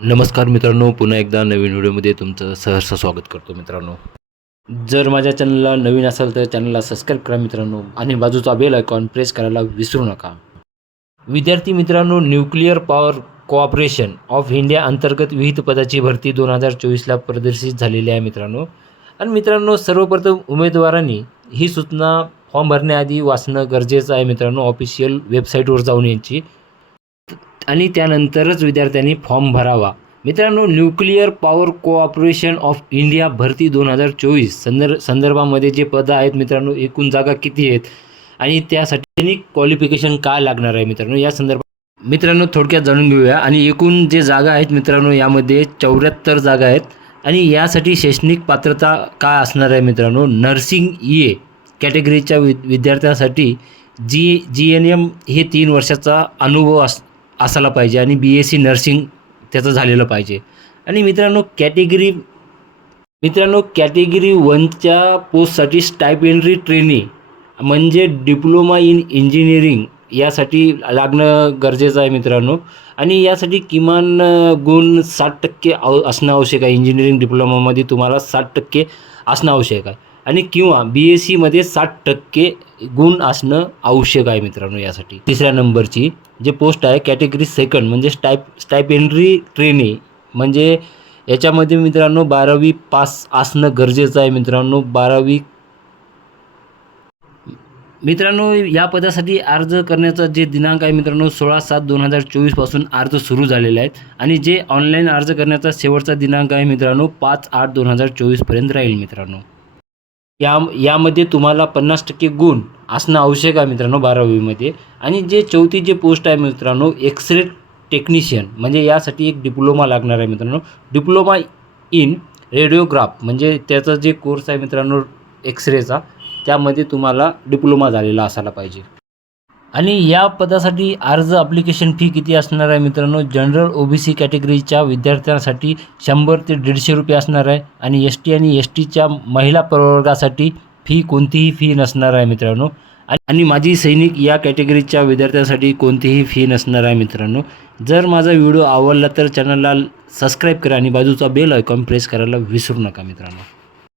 नमस्कार मित्रांनो पुन्हा एकदा नवीन व्हिडिओमध्ये तुमचं सहर्ष स्वागत करतो मित्रांनो. जर माझ्या चॅनलला नवीन असाल तर चॅनलला सबस्क्राईब करा मित्रांनो आणि बाजूचा बेल आयकॉन प्रेस करायला विसरू नका. विद्यार्थी मित्रांनो nuclear power cooperation of India अंतर्गत विविध पदाची भरती दोन हजार चोवीसला प्रदर्शित झालेली आहे मित्रांनो. आणि मित्रांनो सर्वप्रथम उमेदवारांनी ही सूचना फॉर्म भरण्याआधी वाचणं गरजेचं आहे मित्रांनो ऑफिशियल वेबसाईटवर जाऊन यांची आणि त्यानंतरच विद्यार्थ्यांनी फॉर्म भरावा. मित्रांनो nuclear power cooperation of India भरती दोन हजार चोवीस संदर् संदर्भामध्ये जे पदं आहेत मित्रांनो एकूण जागा किती आहेत? आणि त्यासाठी क्वालिफिकेशन काय लागणार आहे मित्रांनो? या संदर्भात मित्रांनो थोडक्यात जाणून घेऊया. आणि एकूण जे जागा आहेत मित्रांनो यामध्ये चौऱ्याहत्तर जागा आहेत. आणि यासाठी शैक्षणिक पात्रता काय असणार आहे मित्रांनो? नर्सिंग ई ए कॅटेगरीच्या वि विद्यार्थ्यांसाठी जी जी एन एम हे तीन वर्षाचा अनुभव अस असायला पाहिजे आणि बी एस सी नर्सिंग त्याचं झालेलं पाहिजे. आणि मित्रांनो कॅटेगरी मित्रांनो कॅटेगरी वनच्या पोस्टसाठी स्टायपेंडरी ट्रेनिंग म्हणजे डिप्लोमा इन इंजिनिअरिंग यासाठी लागणं गरजेचं आहे मित्रांनो. आणि यासाठी किमान गुण साठ टक्के आव असणं आवश्यक आहे. इंजिनिअरिंग डिप्लोमामध्ये तुम्हाला साठ टक्के असणं आवश्यक आहे. आणि किंवा बी एस सीमध्ये साठ टक्के गुण असणं आवश्यक आहे मित्रांनो यासाठी. तिसऱ्या नंबरची जे पोस्ट आहे कॅटेगरी सेकंड म्हणजे स्टायप स्टायपेंडरी ट्रेनी म्हणजे याच्यामध्ये मित्रांनो बारावी पास असणं गरजेचं आहे मित्रांनो. बारावी मित्रांनो या पदासाठी अर्ज करण्याचा जे दिनांक आहे मित्रांनो सोळा सात दोन हजार चोवीसपासून अर्ज सुरू झालेले आहेत. आणि जे ऑनलाईन अर्ज करण्याचा शेवटचा दिनांक आहे मित्रांनो पाच आठ दोन हजार चोवीसपर्यंत राहील मित्रांनो. या यामध्ये तुम्हाला पन्नास टक्के गुण असणं आवश्यक आहे मित्रांनो बारावीमध्ये. आणि जे चौथी जे पोस्ट आहे मित्रांनो एक्सरे टेक्निशियन म्हणजे यासाठी एक डिप्लोमा लागणार आहे मित्रांनो. डिप्लोमा इन रेडिओग्राफ म्हणजे त्याचा जे कोर्स आहे मित्रांनो एक्सरेचा त्यामध्ये तुम्हाला डिप्लोमा झालेला असायला पाहिजे. आणि या पदासाठी अर्ज ॲप्लिकेशन फी किती असणार आहे मित्रांनो? जनरल ओ बी सी कॅटेगरीच्या विद्यार्थ्यांसाठी शंभर ते दीडशे रुपये असणार आहे आणि एस टी आणि एस टीच्या महिला प्रवर्गासाठी फी कोणतीही फी नसणार आहे मित्रांनो. आणि माझी सैनिक या कॅटेगरीच्या विद्यार्थ्यांसाठी कोणतीही फी नसणार आहे मित्रांनो. जर माझा व्हिडिओ आवडला तर चॅनलला सबस्क्राईब करा आणि बाजूचा बेल आयकॉन प्रेस करायला विसरू नका मित्रांनो.